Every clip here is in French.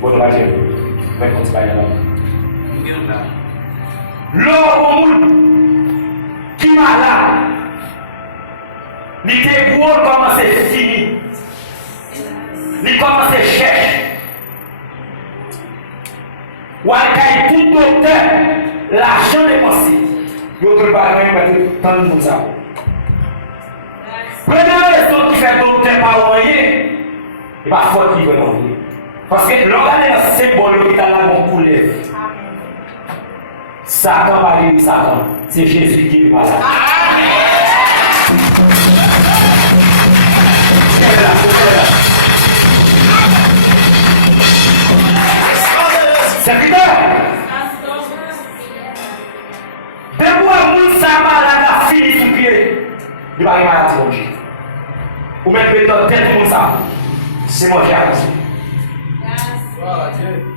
Bon, on va dire, mais on se paye là. L'homme qui m'a là, il était gros, comment c'est fini. Il commence à chercher. Ou à tout docteur, l'argent dépensé. L'autre bagage, il va tant de ça. Première raison qui fait docteur par moyen, il va faut qu'il veut l'envoyer. Parce que l'organe c'est bon, l'hôpital là, on coule. Satan va dire Satan. C'est Jésus qui est malade. Serviteur, de quoi moun sa malade a fini sous pied, il va y avoir la maladie. Ou même peut-être tête moun sa, c'est mon cher.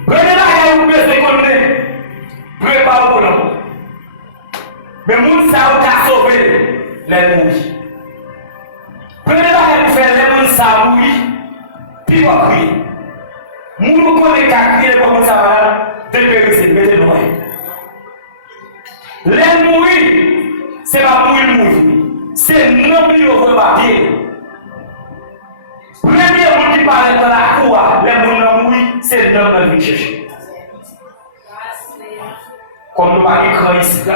Prenez la vous pouvez se connaître, préparez pour nous. Mais moun sa ou ka sauvé les mouris. Prenez la vous faire les moun sa mourir, puis vous crier. Moun connaît qu'à crier comme moun sa malade, dépérissez, mettez-le loin. Les mourir, c'est pas mourir. C'est non plus au papier. Premier monde qui parle dans la cour, les gens mourir, c'est non plus venir chercher. Comme nous parlons écran ici là.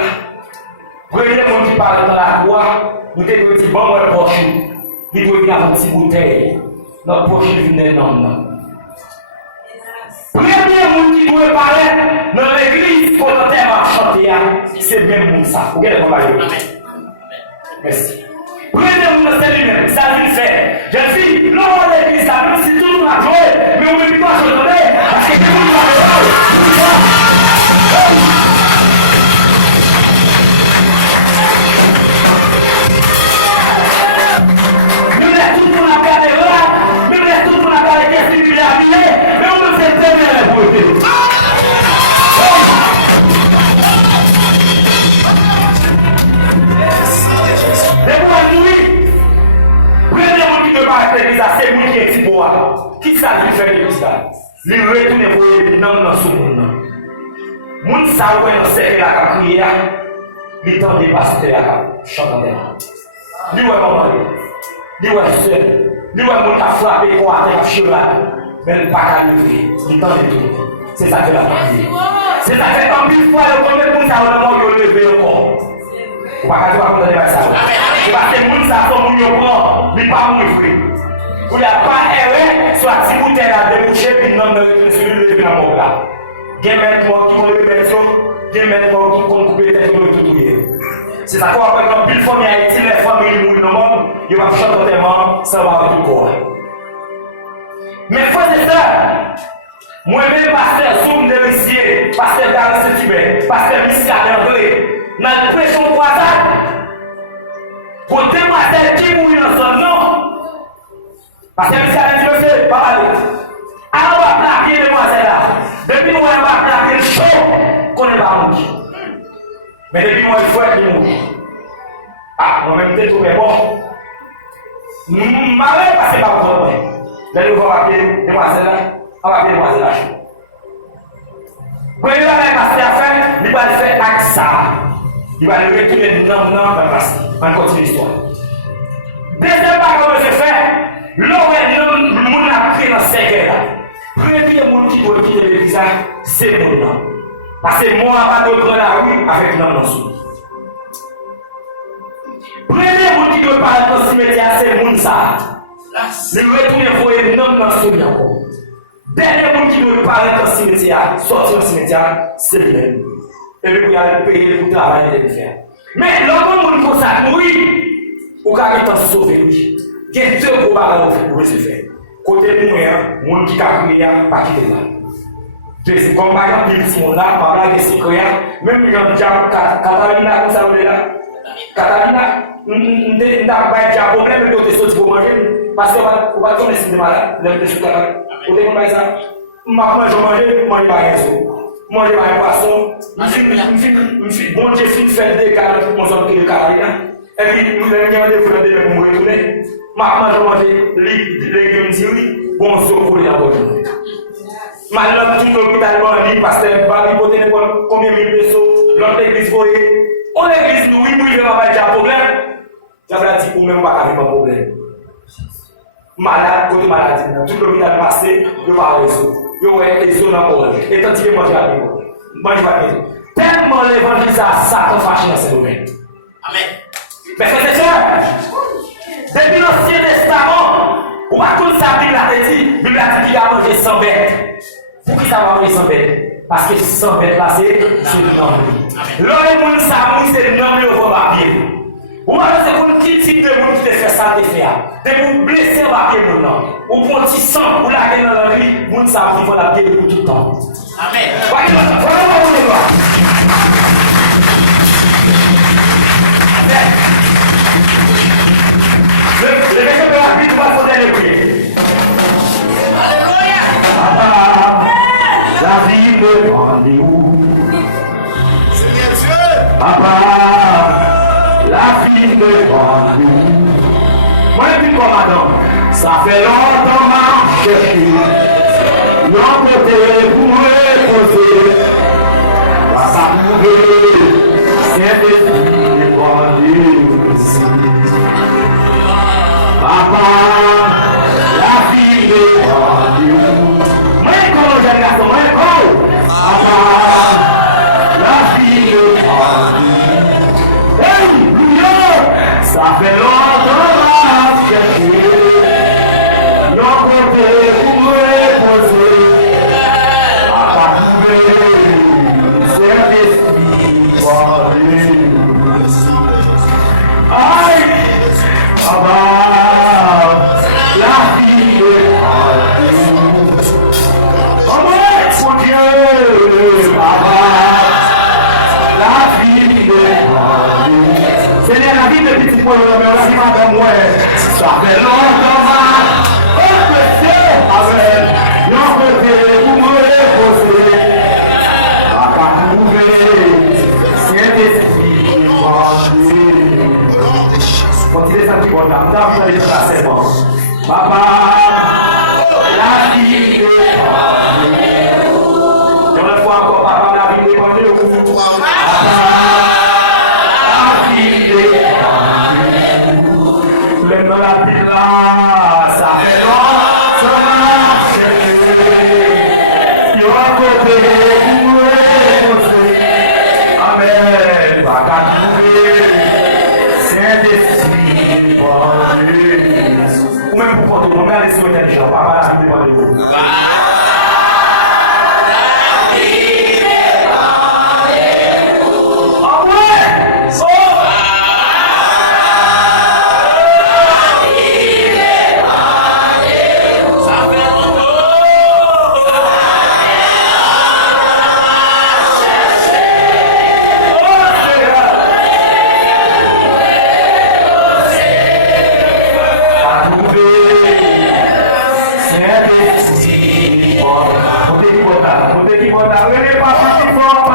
Premier monde qui parle dans la cour, nous devons dire bon dans le poche. Il doit venir avec une petite bouteille. Notre poche vient non. Premier monde qui doit parler dans l'église pour le thème à chanter, c'est même monde ça. Vous regardez comment il est. Merci. Premier monde c'est lui-même, ça lui fait. Je dis, non, l'église, ça même si tout le monde a joué, mais on ne peut pas chanter, parce que tout le monde va c'est lui qui est petit bois. Qui ça qui fait l'église là? Il retourne pour lui dans ce monde. Moun sa ou dans cercle la crier, il tend des pasteurs à chanter. Lui ouais maman, lui ouais sœur, lui ouais moun ta frappé quoi à chira, mais il pas qu'à lever, il tend de tout. C'est ça que la prière. C'est ça fait tant mille fois le premier moun sa ou dans yo lever encore. Ou pas qu'à pas comprendre ça. Parce que moun sa son moun yo prend, il pas mourir. Vous n'avez pas erré, soit si vous êtes à déboucher, puis non, mais celui le dans mon plat. Il y a maintenant qui vont le mettre, il y a maintenant qui vont couper les têtes de tout. C'est ça qu'on appelle comme pile famille Haïti, les familles mouillent dans le monde, ils vont chanter tellement, ça va avec tout corps. Mais frères et sœurs, moi-même, pasteur Soum de Rissier, pasteur Darcy Tibet, pasteur Missia d'André, dans le pression croisade, pour démoiselle qui mouille dans son nom, parce que Missia a dit, monsieur, pas aller. Alors, on va plaquer les demoiselles là. Depuis qu'on va plaquer le chaud, qu'on ne va pas mourir. Mais depuis qu'on il faut être mourir. Ah, moi-même, je suis tout bon. Je ne vais pas passer par votre point. Là, nous allons appeler les demoiselles là. On va appeler les demoiselles là. Quand il va passer à faire, il va le faire avec ça. Il va le retourner dans la place. On continue l'histoire. Deuxième part que je fais, l'homme monde a pris dans ce là. Premier monde qui doit quitter l'église, c'est le monde. Parce que moi, je vais dans la rue avec l'homme dans le sous. Premier monde qui doit parler dans le cimetière, c'est le monde ça. Le retourner pour l'homme dans le sous. Dernier monde qui doit parler dans le cimetière, sortir du cimetière, c'est le même. Et puis, il a payé le travail de le faire. Mais l'homme monde comme ça, oui, ou quand il est sauvé, oui. Il y a deux gros bagages pour se faire. Côté moyen, mon qui a crié, pas quitter là. C'est comme par exemple, il dit, là, par là, des secrets, même quand il y a Catalina, comme ça, là. Catalina, on n'a pas de problème, mais on est sorti pour manger. Parce qu'on va tomber sur des malades, on est sur Catalina. On est comme ça. Moi, je mange pas rien. Moi, je mange poisson. Je suis bon, je suis fait des cartes pour mon sortir de Catalina. Et puis, nous avons des fleurs de me retourner. Maman, je mange les légumes, bon, sauf pour les abonnés. Maintenant, tout l'hôpital bandit, pasteur, bandit, côté combien de pesos, l'autre église voyez. On l'église, nous, oui, il va pas avoir un problème. J'avais dit, ou même pas avoir un problème. Malade, côté maladie, tout l'hôpital passé, il va pas résoudre. Il va être résoudre encore. Et tant que moi, je vais moi, je vais tellement l'évangile, ça t'en fâche dans ce domaine. Amen. Mais c'est ça. Depuis l'Ancien Testament, ou pas tout ça, Bible a dit, Bible a dit qu'il a mangé 100 bêtes. Pour qui ça va manger 100 bêtes? Parce que 100 bêtes là, c'est le nom. L'homme monde ça, c'est le nom de vos papiers. Ou alors c'est pour qui type de monde qui te fait ça, te fait. C'est pour blesser le papier pour nous. Ou pour petit sang, pour la gueule dans la nuit, monde ça, il faut la paix pour tout le temps. Amen. Voilà, le mec de la vie, tu vas fonder le prier. Alléluia. La vie me rendez-vous. Seigneur Dieu. Papa, la vie me rendez-vous. Moi, je dis commandant, ça fait longtemps que je cherche. Non, côté pour me poser. Papa, Saint-Esprit me rendez-vous. Papa, la vie de rendez-vous. Moi, comment j'ai garçon, moi, Papa, la vie de rendez-vous. Hey, Louis, ça fait longtemps que je cherche. Non, côté pour me poser. Papa, Saint-Esprit me rendez-vous. Aïe, Papa. Seigneur, la vie de petit poil, la vie madame, ouais. Ça fait longtemps, on peut faire avec. Non, peut-être, vous me reposez. Papa, vous pouvez. Saint-Esprit, continuez ça qui va là. Nous allons faire la séquence. Papa, la vie de Dieu. On le voit encore, papa, la vie de Dieu. Dans la vie là, ça fait longtemps que je vais côté Amen. Pas qu'à trouver Saint-Esprit ou même pour quand on regarde les sous intelligents, papa, la vie de Dieu. Vou ter que botar, vou ter que botar. Eu levei para